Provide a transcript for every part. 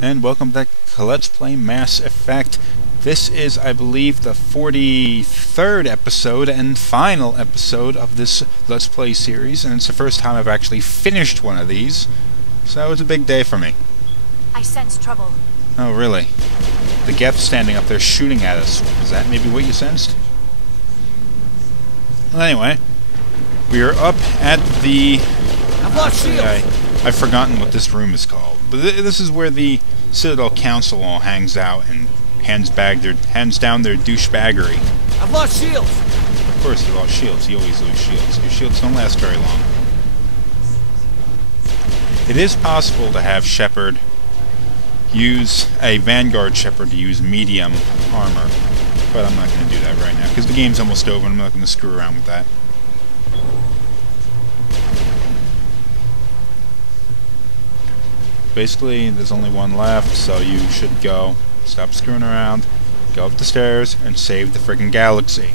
And welcome back to Let's Play Mass Effect. This is, I believe, the 43rd episode and final episode of this Let's Play series, and it's the first time I've actually finished one of these, so it's a big day for me. I sense trouble. Oh, really? The Geth standing up there shooting at us. Is that maybe what you sensed? Well, anyway, we are up at the... I've forgotten what this room is called. But this is where the Citadel Council all hangs out and hands down their douchebaggery. I've lost shields! Of course you lost shields. You always lose shields. Your shields don't last very long. It is possible to have Shepard use a Vanguard Shepard to use medium armor. But I'm not going to do that right now, because the game's almost over and I'm not going to screw around with that. Basically, there's only one left, so you should go. Stop screwing around, go up the stairs, and save the friggin' galaxy.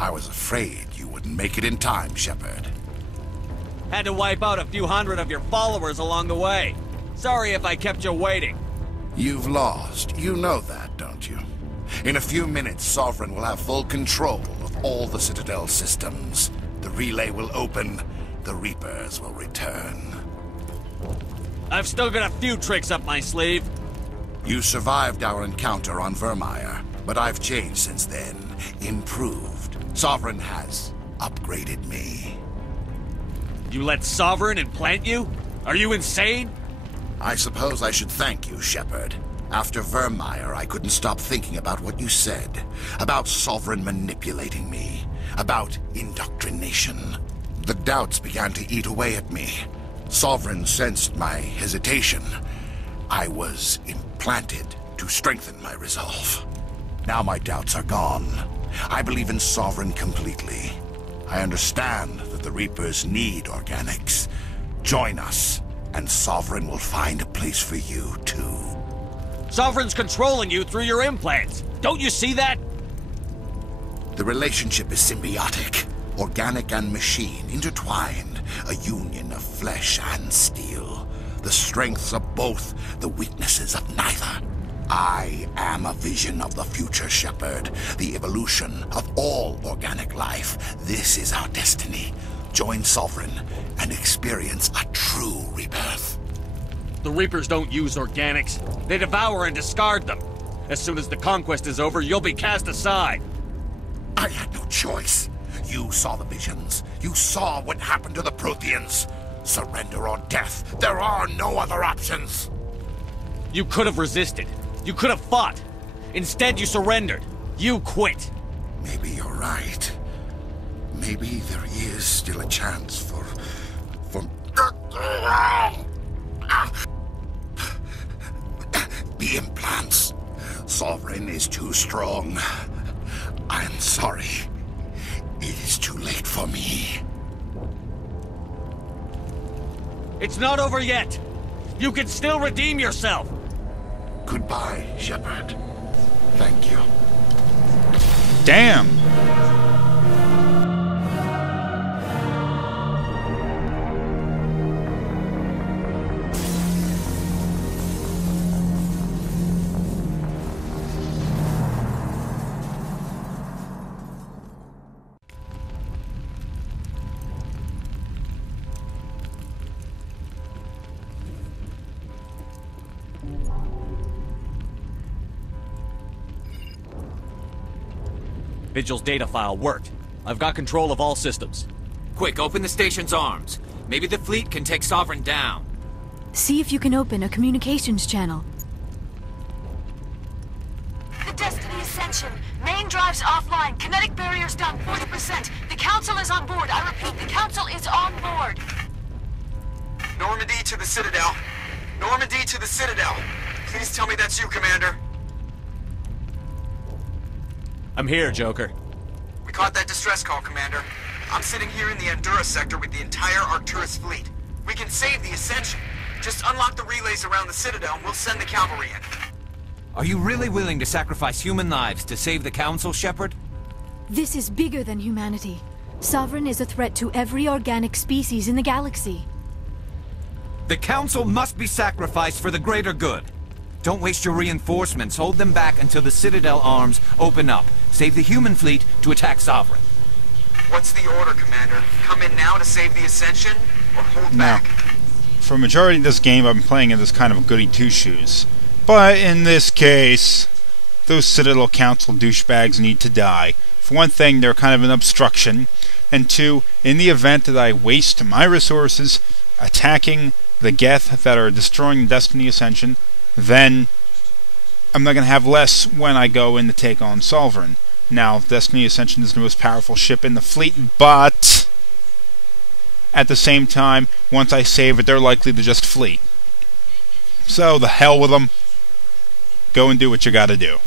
I was afraid you wouldn't make it in time, Shepard. Had to wipe out a few hundred of your followers along the way. Sorry if I kept you waiting. You've lost. You know that, don't you? In a few minutes, Sovereign will have full control of all the Citadel systems. The relay will open. The Reapers will return. I've still got a few tricks up my sleeve. You survived our encounter on Vermeer, but I've changed since then. Improved. Sovereign has upgraded me. You let Sovereign implant you? Are you insane? I suppose I should thank you, Shepard. After Vermeer, I couldn't stop thinking about what you said. About Sovereign manipulating me. About indoctrination. The doubts began to eat away at me. Sovereign sensed my hesitation. I was implanted to strengthen my resolve. Now my doubts are gone. I believe in Sovereign completely. I understand that the Reapers need organics. Join us, and Sovereign will find a place for you, too. Sovereign's controlling you through your implants. Don't you see that? The relationship is symbiotic. Organic and machine, intertwined. A union of flesh and steel. The strengths of both, the weaknesses of neither. I am a vision of the future, Shepard. The evolution of all organic life. This is our destiny. Join Sovereign and experience a true rebirth. The Reapers don't use organics. They devour and discard them. As soon as the conquest is over, you'll be cast aside. I had no choice. You saw the visions. You saw what happened to the Protheans. Surrender or death. There are no other options. You could have resisted. You could have fought. Instead, you surrendered. You quit. Maybe you're right. Maybe there is still a chance for... The implants. Sovereign is too strong. I'm sorry. It is too late for me. It's not over yet. You can still redeem yourself. Goodbye, Shepard. Thank you. Damn! Vigil's data file worked. I've got control of all systems. Quick, open the station's arms. Maybe the fleet can take Sovereign down. See if you can open a communications channel. The Destiny Ascension. Main drives offline. Kinetic barriers down 40%. The Council is on board. I repeat, the Council is on board. Normandy to the Citadel. Normandy to the Citadel. Please tell me that's you, Commander. I'm here, Joker. We caught that distress call, Commander. I'm sitting here in the Andurra sector with the entire Arcturus fleet. We can save the Ascension. Just unlock the relays around the Citadel and we'll send the cavalry in. Are you really willing to sacrifice human lives to save the Council, Shepard? This is bigger than humanity. Sovereign is a threat to every organic species in the galaxy. The Council must be sacrificed for the greater good. Don't waste your reinforcements. Hold them back until the Citadel arms open up. Save the human fleet to attack Sovereign. What's the order, Commander? Come in now to save the Ascension, or hold back? For a majority of this game, I've been playing in this kind of goody two-shoes. But in this case, those Citadel Council douchebags need to die. For one thing, they're kind of an obstruction. And two, in the event that I waste my resources attacking the Geth that are destroying Destiny Ascension, then I'm not going to have less when I go in to take on Sovereign. Now, Destiny Ascension is the most powerful ship in the fleet, but at the same time, once I save it, they're likely to just flee. So, the hell with them. Go and do what you gotta do.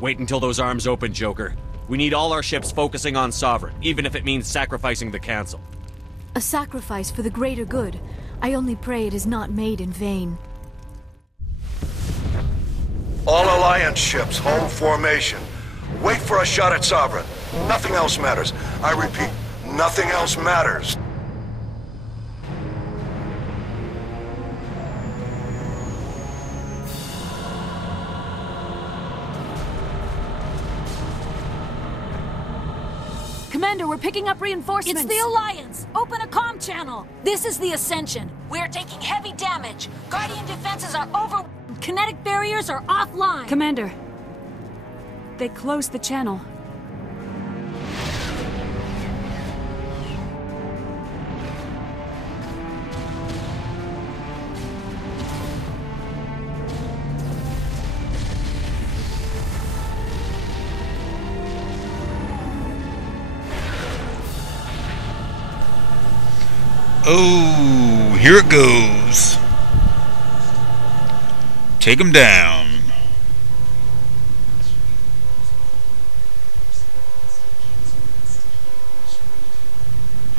Wait until those arms open, Joker. We need all our ships focusing on Sovereign, even if it means sacrificing the Council. A sacrifice for the greater good. I only pray it is not made in vain. All Alliance ships, hold formation. Wait for a shot at Sovereign. Nothing else matters. I repeat, nothing else matters. Commander, we're picking up reinforcements. It's the Alliance! Open a comm channel! This is the Ascension. We're taking heavy damage. Guardian defenses are over... Kinetic barriers are offline. Commander, they closed the channel. Oh, here it goes. Take him down.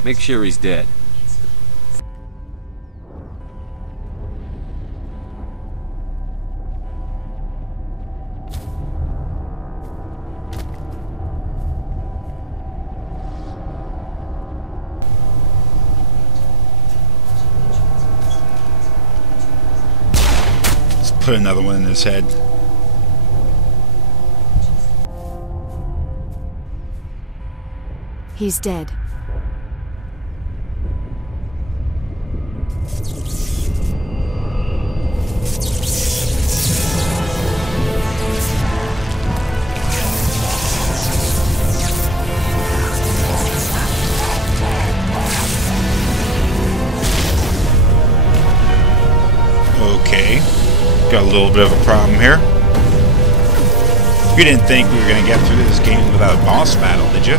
Make sure he's dead. Put another one in his head. He's dead. Okay. Got a little bit of a problem here. You didn't think we were going to get through this game without a boss battle, did you?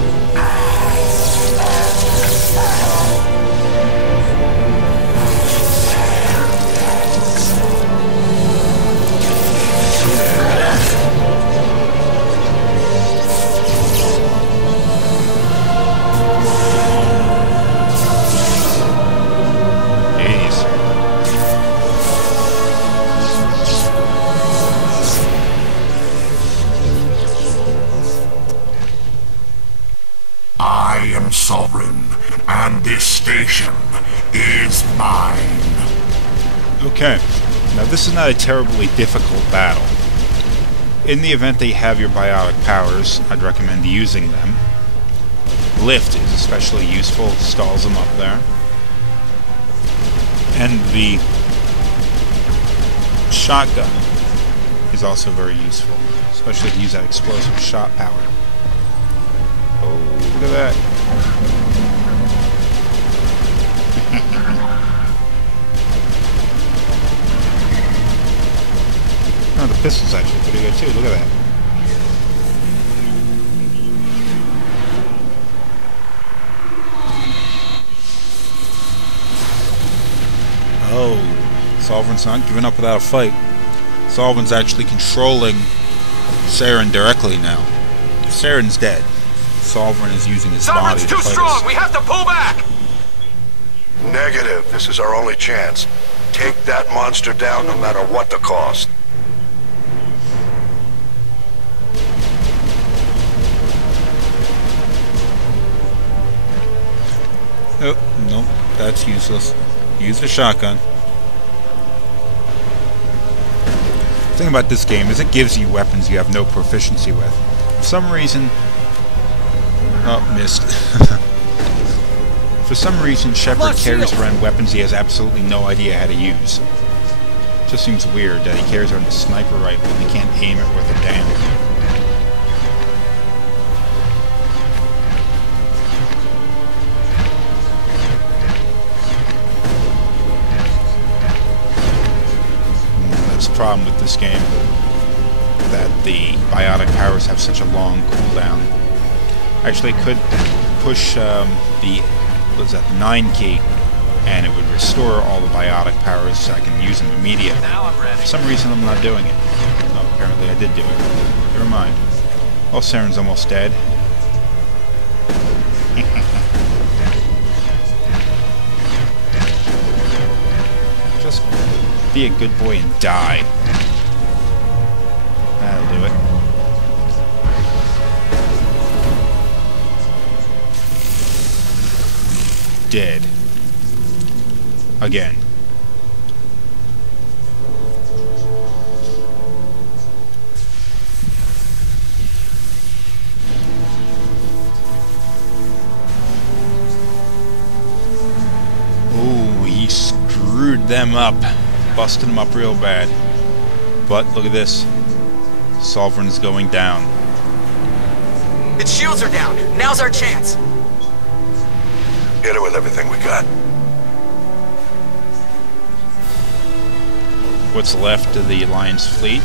Sovereign, and this station is mine. Okay, now this is not a terribly difficult battle. In the event that you have your biotic powers, I'd recommend using them. Lift is especially useful, stalls them up there. And the shotgun is also very useful, especially to use that explosive shot power. Oh, look at that. Oh, the pistol's actually pretty good too, look at that. Oh, Sovereign's not giving up without a fight. Sovereign's actually controlling Saren directly now. Saren's dead. Sovereign is using his body to fight us. Sovereign's too strong! We have to pull back! Negative. This is our only chance. Take that monster down no matter what the cost. Oh, nope, that's useless. Use the shotgun. The thing about this game is it gives you weapons you have no proficiency with. For some reason... Oh, missed. For some reason, Shepard carries around weapons he has absolutely no idea how to use. It just seems weird that he carries around a sniper rifle and he can't aim it worth a damn. Problem with this game that the biotic powers have such a long cooldown. Actually, I could push the 9 key and it would restore all the biotic powers so I can use them immediately. Now I'm ready. For some reason I'm not doing it. Oh, apparently I did do it. Never mind. Oh, Saren's almost dead. Just be a good boy and die. That'll do it. Dead. Again. Ooh, he screwed them up. Busted him up real bad. But look at this. Sovereign's going down. Its shields are down. Now's our chance. Hit it with everything we got. What's left of the Alliance fleet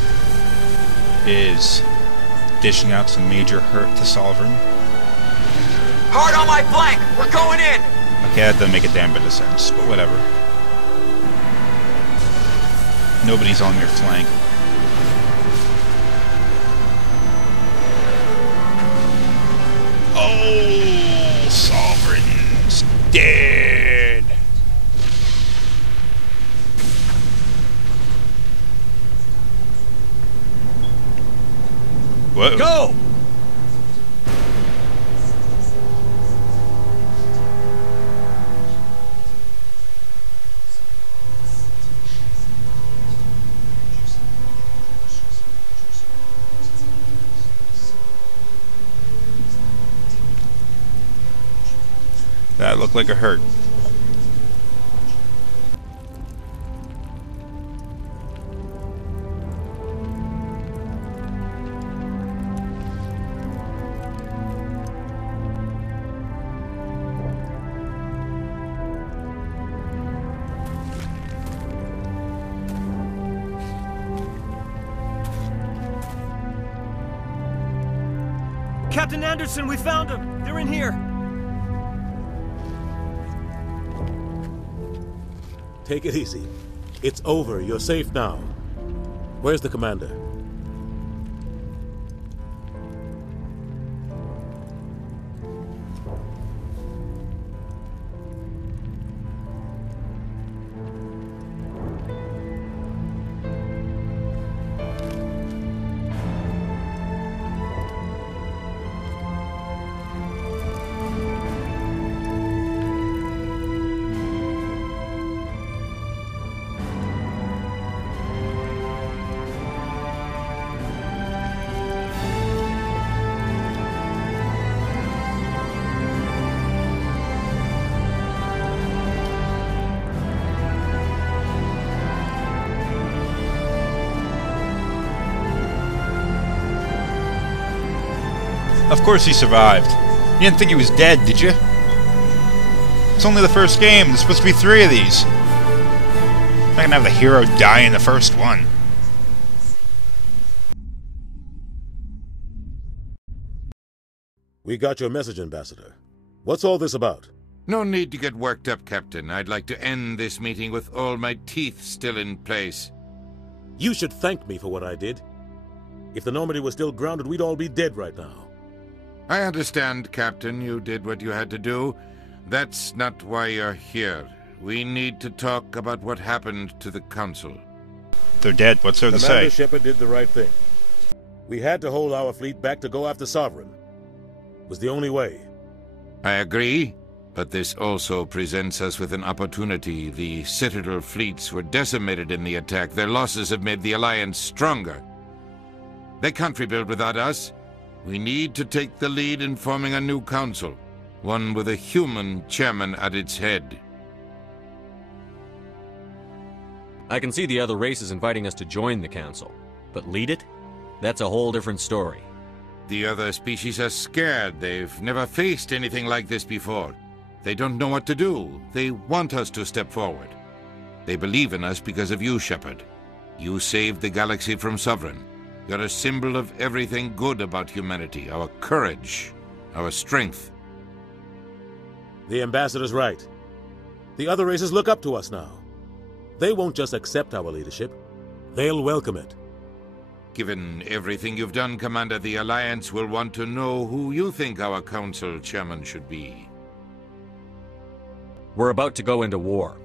is dishing out some major hurt to Sovereign. Hard on my flank! We're going in! Okay, that doesn't make a damn bit of sense, but whatever. Nobody's on your flank. Oh, Sovereign's dead. Whoa. Go! That looked like a hurt. Captain Anderson, we found them! They're in here! Take it easy. It's over. You're safe now. Where's the commander? Of course he survived. You didn't think he was dead, did you? It's only the first game. There's supposed to be 3 of these. I'm not gonna have the hero die in the first one. We got your message, Ambassador. What's all this about? No need to get worked up, Captain. I'd like to end this meeting with all my teeth still in place. You should thank me for what I did. If the Normandy was still grounded, we'd all be dead right now. I understand, Captain. You did what you had to do. That's not why you're here. We need to talk about what happened to the Council. They're dead. What's there to say? Commander Shepard did the right thing. We had to hold our fleet back to go after Sovereign. It was the only way. I agree, but this also presents us with an opportunity. The Citadel fleets were decimated in the attack. Their losses have made the Alliance stronger. They can't rebuild without us. We need to take the lead in forming a new council, one with a human chairman at its head. I can see the other races inviting us to join the council, but lead it? That's a whole different story. The other species are scared. They've never faced anything like this before. They don't know what to do. They want us to step forward. They believe in us because of you, Shepard. You saved the galaxy from Sovereign. You're a symbol of everything good about humanity, our courage, our strength. The Ambassador's right. The other races look up to us now. They won't just accept our leadership. They'll welcome it. Given everything you've done, Commander, the Alliance will want to know who you think our council chairman should be. We're about to go into war.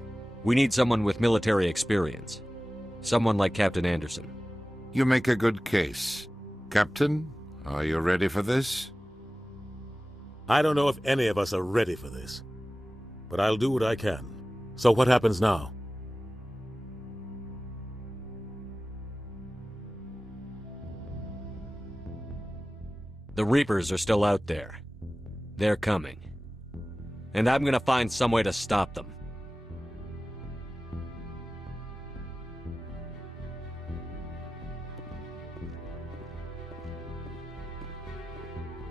We need someone with military experience. Someone like Captain Anderson. You make a good case. Captain, are you ready for this? I don't know if any of us are ready for this. But I'll do what I can. So what happens now? The Reapers are still out there. They're coming. And I'm gonna find some way to stop them.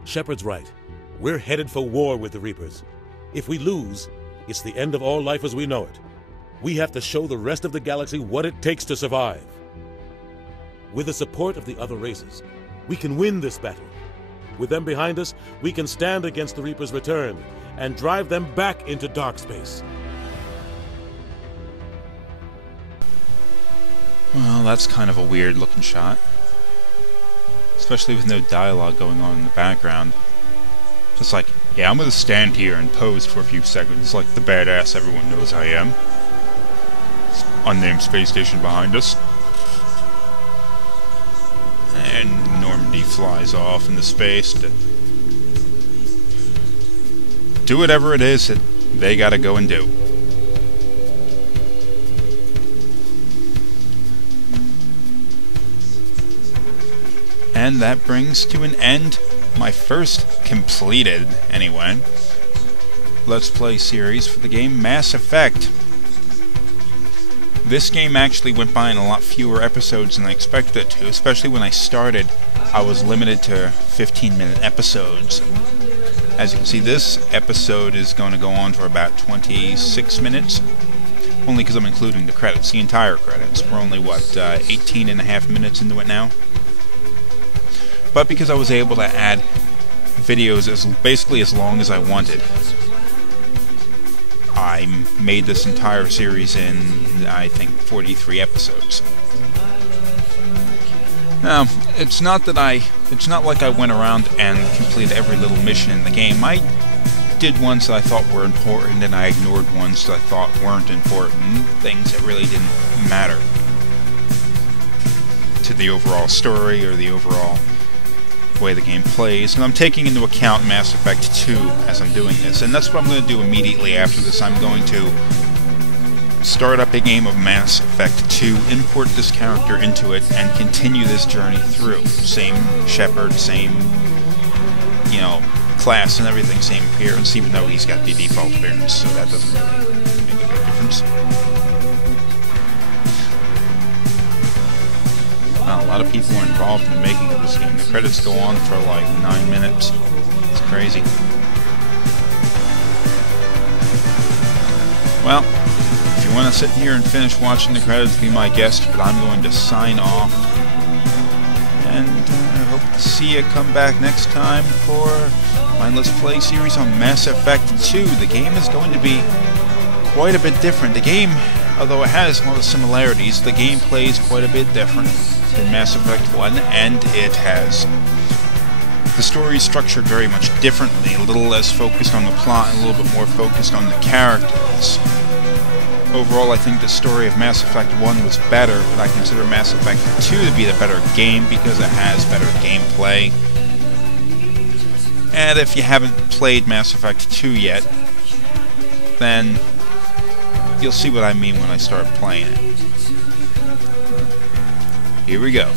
Shepard's right. We're headed for war with the Reapers. If we lose, it's the end of all life as we know it. We have to show the rest of the galaxy what it takes to survive. With the support of the other races, we can win this battle. With them behind us, we can stand against the Reapers' return and drive them back into dark space. Well, that's kind of a weird looking shot. Especially with no dialogue going on in the background. Just like, yeah, I'm gonna stand here and pose for a few seconds like the badass everyone knows I am. Unnamed space station behind us. And Normandy flies off into space to do whatever it is that they gotta go and do. And that brings to an end my first completed, anyway, Let's Play series for the game Mass Effect. This game actually went by in a lot fewer episodes than I expected it to, especially when I started. I was limited to 15-minute episodes. As you can see, this episode is going to go on for about 26 minutes, only because I'm including the credits, the entire credits. We're only, 18 and a half minutes into it now? But because I was able to add videos basically as long as I wanted, I made this entire series in, I think, 43 episodes. Now, it's not like I went around and completed every little mission in the game. I did ones that I thought were important, and I ignored ones that I thought weren't important, things that really didn't matter to the overall story or the overall way the game plays, and I'm taking into account Mass Effect 2 as I'm doing this, and that's what I'm going to do immediately after this. I'm going to start up a game of Mass Effect 2, import this character into it, and continue this journey through. Same Shepard, same, class and everything, same appearance, even though he's got the default appearance, so that doesn't really make a big difference. A lot of people are involved in the making of this game. The credits go on for like 9 minutes. It's crazy. Well, if you want to sit here and finish watching the credits, be my guest, but I'm going to sign off. And I hope to see you come back next time for my Let's Play series on Mass Effect 2. The game is going to be quite a bit different. The game, although it has a lot of similarities, the gameplay is quite a bit different than Mass Effect 1, and it has the story structured very much differently, a little less focused on the plot and a little bit more focused on the characters. Overall, I think the story of Mass Effect 1 was better, but I consider Mass Effect 2 to be the better game because it has better gameplay. And if you haven't played Mass Effect 2 yet, then you'll see what I mean when I start playing it. Here we go.